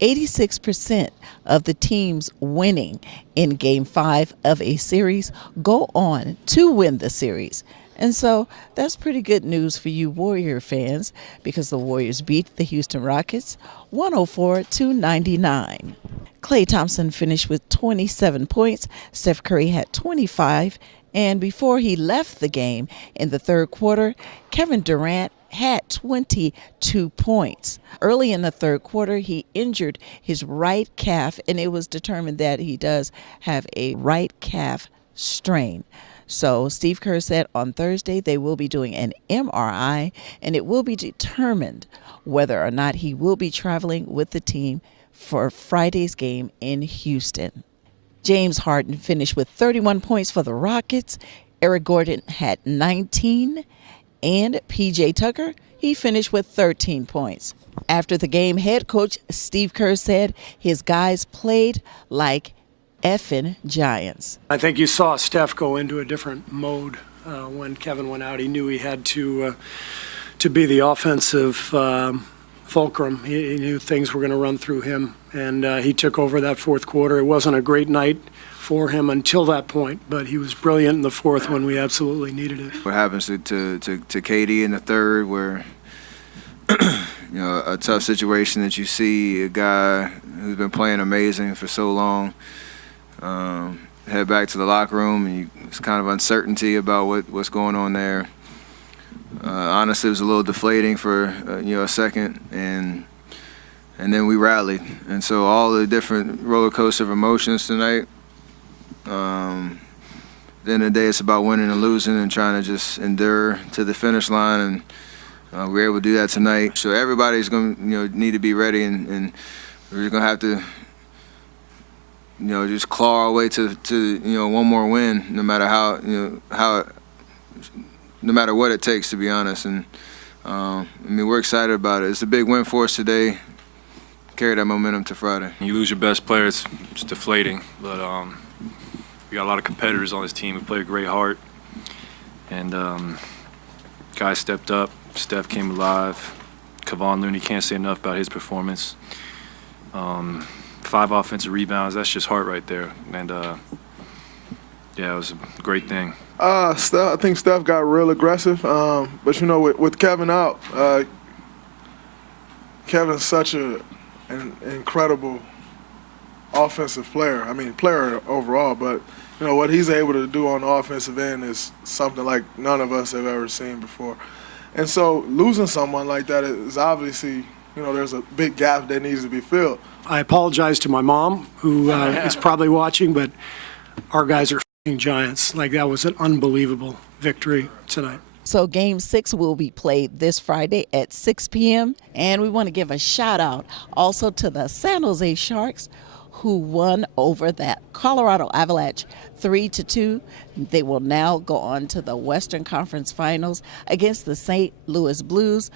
86% of the teams winning in Game 5 of a series go on to win the series. And so that's pretty good news for you Warrior fans, because the Warriors beat the Houston Rockets 104-99. Klay Thompson finished with 27 points. Steph Curry had 25. And before he left the game in the third quarter, Kevin Durant had 22 points. Early in the third quarter, he injured his right calf, and it was determined that he does have a right calf strain. So Steve Kerr said on Thursday they will be doing an MRI, and it will be determined whether or not he will be traveling with the team for Friday's game in Houston. James Harden finished with 31 points for the Rockets. Eric Gordon had 19. And P.J. Tucker, he finished with 13 points. After the game, head coach Steve Kerr said his guys played like effing giants. I think you saw Steph go into a different mode when Kevin went out. He knew he had to be the offensive fulcrum. He knew things were going to run through him, and he took over that fourth quarter. It wasn't a great night for him until that point, but he was brilliant in the fourth when we absolutely needed it. What happens to KD in the third, where a tough situation that you see a guy who's been playing amazing for so long head back to the locker room, and it's kind of uncertainty about what's going on there. Honestly, it was a little deflating for a second, and then we rallied, and so all the different roller coaster of emotions tonight. At the end of the day, it's about winning and losing and trying to just endure to the finish line, and we were able to do that tonight. So everybody's going to need to be ready, and we're going to have to just claw our way to one more win, no matter no matter what it takes, to be honest. And we're excited about it. It's a big win for us today. Carry that momentum to Friday. You lose your best player, it's deflating, but we got a lot of competitors on this team who play a great heart, and guys stepped up. Steph came alive. Kevon Looney, can't say enough about his performance. 5 offensive rebounds, that's just heart right there. And yeah, it was a great thing. I think Steph got real aggressive, but with Kevin out, Kevin's such an incredible offensive player. Player overall, but what he's able to do on the offensive end is something like none of us have ever seen before. And so losing someone like that is obviously, there's a big gap that needs to be filled. I apologize to my mom, who is probably watching, but our guys are f***ing giants. That was an unbelievable victory tonight. So Game 6 will be played this Friday at 6 p.m. And we want to give a shout out also to the San Jose Sharks, who won over that Colorado Avalanche 3-2. They will now go on to the Western Conference Finals against the St. Louis Blues.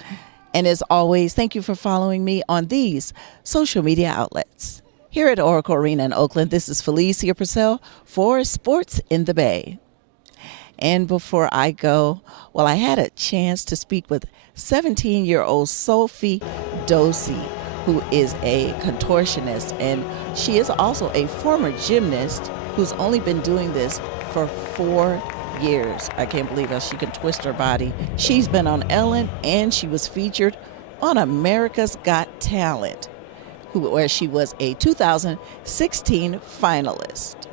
And as always, thank you for following me on these social media outlets. Here at Oracle Arena in Oakland, this is Felicia Purcell for Sports in the Bay. And before I go, I had a chance to speak with 17-year-old Sofie Dossi, who is a contortionist, and she is also a former gymnast who's only been doing this for 4 years. I can't believe how she can twist her body. She's been on Ellen, and she was featured on America's Got Talent, where she was a 2016 finalist.